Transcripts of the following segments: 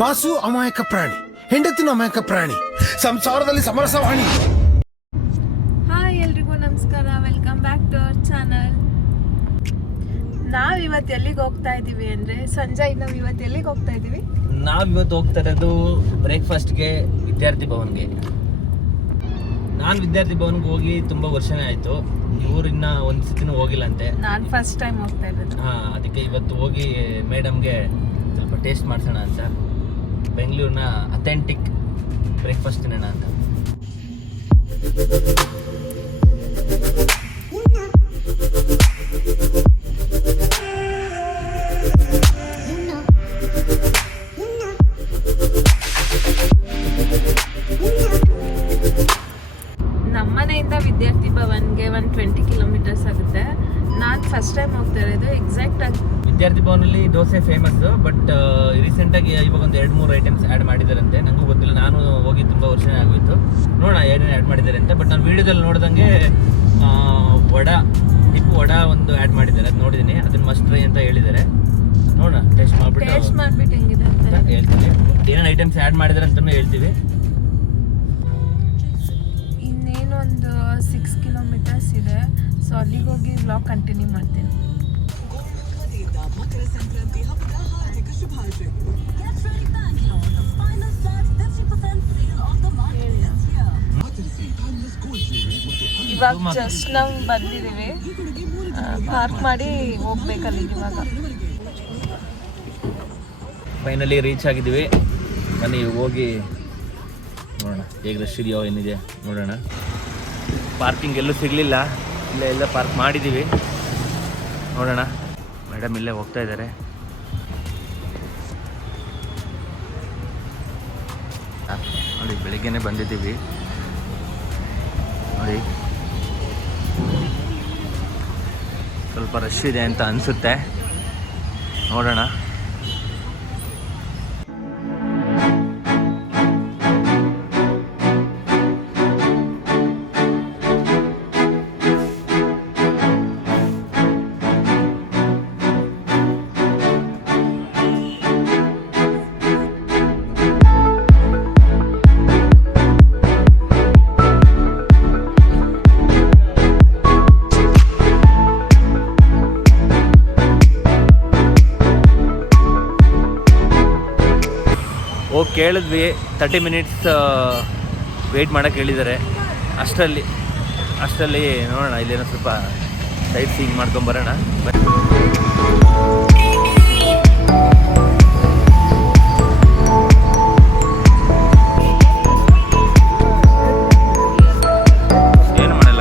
Boss ಅಮಾಯಕ ಪ್ರಾಣಿ, ಹೆಂಡತಿನ ಅಮಾಯಕ ಪ್ರಾಣಿ, ಸಂಸಾರದಲ್ಲಿ ಸಮರಸವಾಣಿ. ಹಾಯ್ ಎಲ್ರಿಗೂ ನಮಸ್ಕಾರ, welcome back to our channel. ನಾವಿವತ್ತು ಎಲ್ಲಿಗೆ ಹೋಗ್ತಾ ಇದ್ದೀವಿ ಅಂದರೆ ಸಂಜಯ್, ನಾವು ಇವತ್ತು ಎಲ್ಲಿಗೆ ಹೋಗ್ತಾ ಇದ್ದೀವಿ? ನಾವಿವತ್ತು ಹೋಗ್ತಾ ಇರೋದು ಬ್ರೇಕ್ಫಾಸ್ಟ್ಗೆ ವಿದ್ಯಾರ್ಥಿ ಭವನ್ಗೆ. ನಾನು ವಿದ್ಯಾರ್ಥಿ ಭವನ್ಗೆ ಹೋಗಿ ತುಂಬ ವರ್ಷನೇ ಆಯಿತು. ಇವ್ರಿನ್ನ ಒಂದು ಸತಿನೂ ಹೋಗಿಲ್ಲ ಅಂತೆ. ನಾನು ಫಸ್ಟ್ ಟೈಮ್ ಹೋಗ್ತಾ ಇರೋದು. ಅದಕ್ಕೆ ಇವತ್ತು ಹೋಗಿ ಮೇಡಮ್ಗೆ ಸ್ವಲ್ಪ ಟೇಸ್ಟ್ ಮಾಡಿಸೋಣ ಅಂತ, ಬೆಂಗಳೂರಿನ ಅಥೆಂಟಿಕ್ ಬ್ರೇಕ್ಫಾಸ್ಟ್ ತಿನ್ನೋಣ ಅಂತ. ನಮ್ಮನೆಯಿಂದ ವಿದ್ಯಾರ್ಥಿ ಭವನ್ಗೆ 120 ಕಿಲೋಮೀಟರ್ಸ್ ಆಗುತ್ತೆ. ನಾನು ಫಸ್ಟ್ ಟೈಮ್ ಹೋಗ್ತಾ ಇರೋದು. ಎಕ್ಸಾಕ್ಟ್ ಆಗಿ ವಿದ್ಯಾರ್ಥಿ ಭವನಲ್ಲಿ ದೋಸೆ ಫೇಮಸ್, ಬಟ್ ರೀಸೆಂಟಾಗಿ ಇವಾಗ ಒಂದು 2-3 ಐಟಮ್ಸ್ ಆ್ಯಡ್ ಮಾಡಿದಾರಂತೆ. ನನಗೂ ಗೊತ್ತಿಲ್ಲ, ನಾನು ಹೋಗಿ ತುಂಬ ವರ್ಷನೇ ಆಗೋಯ್ತು. ನೋಡೋಣ ಏನೇನು ಆ್ಯಡ್ ಮಾಡಿದ್ದಾರೆ ಅಂತ. ಬಟ್ ನಾನು ವೀಡಿಯೋದಲ್ಲಿ ನೋಡಿದಂಗೆ ಟಿಪ್ಪು ವಡ ಒಂದು ಆ್ಯಡ್ ಮಾಡಿದ್ದಾರೆ, ಅದು ನೋಡಿದ್ದೀನಿ. ಅದನ್ನು ಮಸ್ಟ್ ಟ್ರೈ ಅಂತ ಹೇಳಿದ್ದಾರೆ. ನೋಡೋಣ, ಟೇಸ್ಟ್ ಮಾಡಿಬಿಟ್ಟು ಹೆಂಗಿದೆ ಅಂತ ಹೇಳ್ತೀವಿ. ಏನೇನು ಐಟಮ್ಸ್ ಆ್ಯಡ್ ಮಾಡಿದ್ದಾರೆ ಅಂತಲೂ ಹೇಳ್ತೀವಿ. ಇನ್ನೇನು ಒಂದು 6 ಕಿಲೋಮೀಟರ್ಸ್ ಇದೆ. ಸೊ ಅಲ್ಲಿಗೆ ಹೋಗಿ ವ್ಲಾಗ್ ಕಂಟಿನ್ಯೂ ಮಾಡ್ತೀನಿ. ಇವಾಗ ಜಸ್ಟ್ ನಾವು ಬಂದಿದ್ದೀವಿ, ಪಾರ್ಕ್ ಮಾಡಿ ಹೋಗ್ಬೇಕಲ್ಲಿ. ಇವಾಗ ಫೈನಲಿ ರೀಚ್ ಆಗಿದ್ದೀವಿ. ಬನ್ನಿ ಹೋಗಿ ನೋಡೋಣ ಹೇಗೆ ರಶ್ ಇದೆಯೋ ಏನಿದೆ ನೋಡೋಣ. ಪಾರ್ಕಿಂಗ್ ಎಲ್ಲೂ ಸಿಗಲಿಲ್ಲ, ಇಲ್ಲೇ ಎಲ್ಲ ಪಾರ್ಕ್ ಮಾಡಿದ್ದೀವಿ. ನೋಡೋಣ, ಮೇಡಮ್ ಇಲ್ಲೇ ಹೋಗ್ತಾ ಇದ್ದಾರೆ. ನೋಡಿ, ಬೆಳಿಗ್ಗೆನೇ ಬಂದಿದ್ದೀವಿ. ನೋಡಿ, ಸ್ವಲ್ಪ ರಶ್ ಇದೆ ಅಂತ ಅನಿಸುತ್ತೆ. ನೋಡೋಣ. ಹೋಗಿ ಕೇಳಿದ್ವಿ, 30 ಮಿನಿಟ್ಸ್ ವೆಯ್ಟ್ ಮಾಡೋಕ್ಕೆ ಹೇಳಿದ್ದಾರೆ. ಅಷ್ಟರಲ್ಲಿ ನೋಡೋಣ, ಇಲ್ಲೇನೋ ಸ್ವಲ್ಪ ಸೈಟ್ ಸೀಯಿಂಗ್ ಮಾಡ್ಕೊಂಬರೋಣ. ಏನು ಮಾಡಲ್ಲ.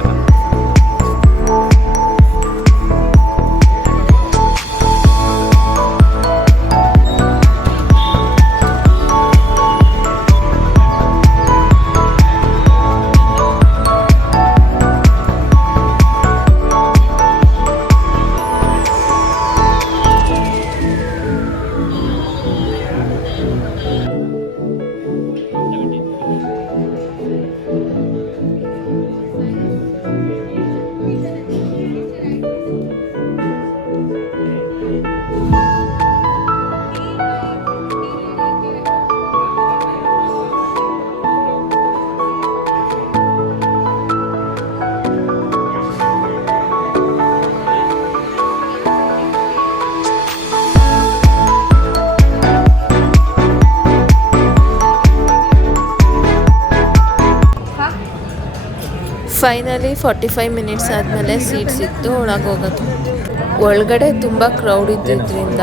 ಫೈನಲಿ 45 ಮಿನಿಟ್ಸ್ ಆದಮೇಲೆ ಸೀಟ್ ಸಿಕ್ತು ಒಳಗೆ ಹೋಗೋದು. ಒಳಗಡೆ ತುಂಬ ಕ್ರೌಡ್ ಇದ್ದಿದ್ದರಿಂದ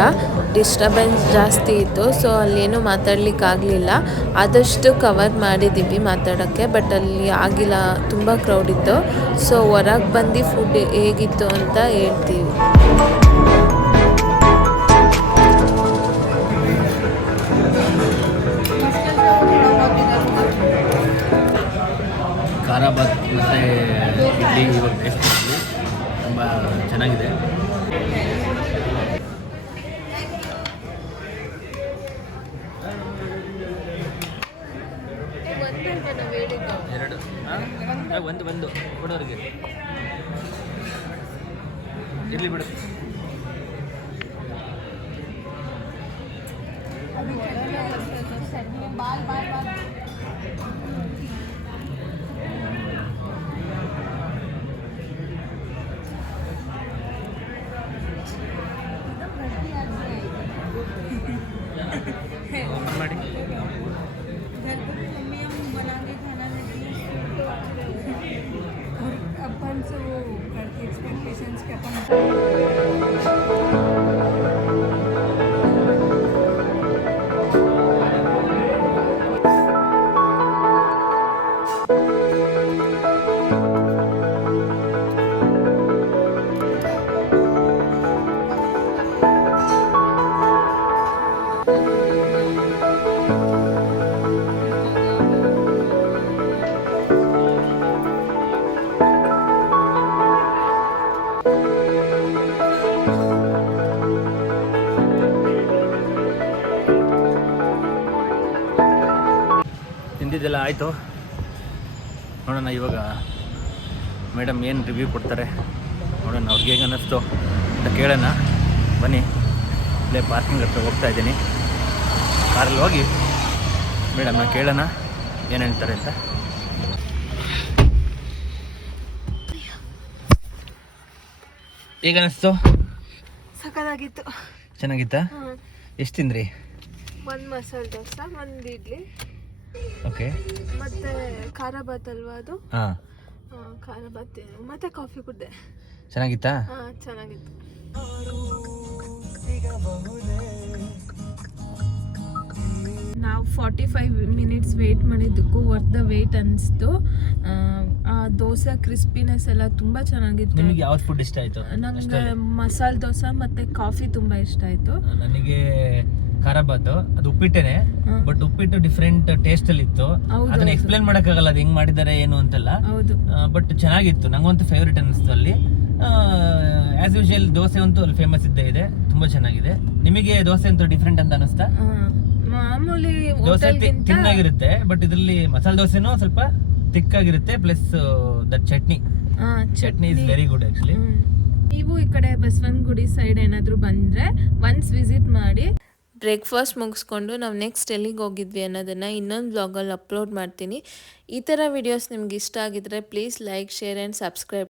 ಡಿಸ್ಟರ್ಬೆನ್ಸ್ ಜಾಸ್ತಿ ಇತ್ತು. ಸೊ ಅಲ್ಲೇನೂ ಮಾತಾಡ್ಲಿಕ್ಕಾಗಲಿಲ್ಲ. ಆದಷ್ಟು ಕವರ್ ಮಾಡಿದ್ದೀವಿ ಮಾತಾಡೋಕ್ಕೆ, ಬಟ್ ಅಲ್ಲಿ ಆಗಿಲ್ಲ, ತುಂಬ ಕ್ರೌಡ್ ಇತ್ತು. ಸೊ ಹೊರಗೆ ಬಂದು ಫುಡ್ ಹೇಗಿತ್ತು ಅಂತ ಹೇಳ್ತೀವಿ. ಖಾರ ಬಾತ್ ಮತ್ತು ಇಡ್ಲಿ ಇವಾಗ ಟೇಸ್ಟ್ ಮಾಡಿದ್ವಿ, ತುಂಬ ಚೆನ್ನಾಗಿದೆ. ಒಂದು ಕೊಡೋರಿಗೆ ಇರಲಿ ಬಿಡು. है ಮಾಡಿ घर पे भी मम्मी हम बना के खाना देती हैं और अपन से वो करती एक्सपेक्टेशंस के अपन ತಿಂದಿದ್ದೆಲ್ಲ ಆಯಿತು. ನೋಡೋಣ ಇವಾಗ ಮೇಡಮ್ ಏನು ರಿವ್ಯೂ ಕೊಡ್ತಾರೆ ನೋಡೋಣ, ಅವ್ರಿಗೆ ಹೇಗೆ ಅನ್ನಿಸ್ತು ಅಂತ ಕೇಳೋಣ. ಬನ್ನಿ, ಇಲ್ಲೇ ಪಾರ್ಕಿಂಗ್ ಹತ್ರ ಹೋಗ್ತಾ ಇದ್ದೀನಿ. ಕಾರಲ್ಲಿ ಹೋಗಿ ಮೇಡಮ್ನ ಕೇಳೋಣ ಏನು ಹೇಳ್ತಾರೆ ಅಂತ. ಹೇಗೆ ಅನ್ನಿಸ್ತು? ಸಖತ್ತಾಗಿತ್ತು. ಚೆನ್ನಾಗಿತ್ತಾ? ಎಷ್ಟು ತಿಂದ್ರಿ? ಒಂದು ಮಸಾಲೆ ದೋಸೆ, ಒಂದು ಇಡ್ಲಿ, ಓಕೆ. ಮತ್ತೆ ಖಾರ ಬಾತ್ ಅಲ್ವಾ ಅದು? ಹಾಂ, ಖಾರ ಬಾತ್ ಮತ್ತೆ ಕಾಫಿ ಕುಡ್ದೆ. ಚೆನ್ನಾಗಿತ್ತಾ? ಚೆನ್ನಾಗಿತ್ತು. ನಾವು 45 ಮಿನಿಟ್ಸ್ ವೆಯ್ಟ್ ಮಾಡಿದ್ದಕ್ಕೂ ವರ್ತ್ ದ ವೆಯ್ಟ್ ಅನಿಸ್ತು. ಆ ದೋಸೆ ಕ್ರಿಸ್ಪಿನೆಸ್ ಎಲ್ಲ ತುಂಬ ಚೆನ್ನಾಗಿತ್ತು. ನಿಮಗೆ ಯಾವ ಫುಡ್ ಇಷ್ಟ ಆಯಿತು? ನನಗೆ ಮಸಾಲೆ ದೋಸೆ ಮತ್ತು ಕಾಫಿ ತುಂಬ ಇಷ್ಟ ಆಯಿತು. ನನಗೆ ಖಾರ ಬಾತು, ಅದು ಉಪ್ಪಿಟ್ಟೇನೆ, ಬಟ್ ಉಪ್ಪಿಟ್ಟು ಡಿಫ್ರೆಂಟ್ ಟೇಸ್ಟ್ ಅಲ್ಲಿ ಇತ್ತು. ಅದನ್ನ ಎಕ್ಸ್ಪ್ಲೇನ್ ಮಾಡಕ್ಕಾಗಲ್ಲ ಅದು ಹೆಂಗ್ ಮಾಡಿದ್ದಾರೆ ಏನು ಅಂತೆಲ್ಲ. ಹೌದು, ಬಟ್ ಚೆನ್ನಾಗಿತ್ತು. ನಂಗಂತೂ ಫೇವ್ರೇಟ್ ಅನ್ನಿಸ್ತು ಅಲ್ಲಿ. ಆಸ್ ಯೂಶುವಲ್ ದೋಸೆ ಅಂತೂ ಅಲ್ಲಿ ಫೇಮಸ್ ಇದ್ದೇ ಇದೆ, ತುಂಬಾ ಚೆನ್ನಾಗಿದೆ. ನಿಮಗೆ ದೋಸೆ ಅಂತೂ ಡಿಫ್ರೆಂಟ್ ಅಂತ ಅನಿಸ್ತಾ? ಮಾಮೂಲಿ ದೋಸೆ ತಿನ್ನಾಗಿರುತ್ತೆ, ಬಟ್ ಇದರಲ್ಲಿ ಮಸಾಲೆ ದೋಸೆನೂ ಸ್ವಲ್ಪ ತಿಕ್ಕಾಗಿರುತ್ತೆ, plus that chutney is very good actually. ನೀವು ಈ ಕಡೆ ಬಸವನಗುಡಿ ಸೈಡ್ ಏನಾದರೂ ಬಂದರೆ ಒನ್ಸ್ ವಿಸಿಟ್ ಮಾಡಿ. ಬ್ರೇಕ್ಫಾಸ್ಟ್ ಮುಗಿಸ್ಕೊಂಡು ನಾವು ನೆಕ್ಸ್ಟ್ ಎಲ್ಲಿಗೆ ಹೋಗಿದ್ವಿ ಅನ್ನೋದನ್ನು ಇನ್ನೊಂದು ಬ್ಲಾಗಲ್ಲಿ ಅಪ್ಲೋಡ್ ಮಾಡ್ತೀನಿ. ಈ ಥರ ವಿಡಿಯೋಸ್ ನಿಮ್ಗೆ ಇಷ್ಟ ಆಗಿದ್ರೆ please like, share and subscribe.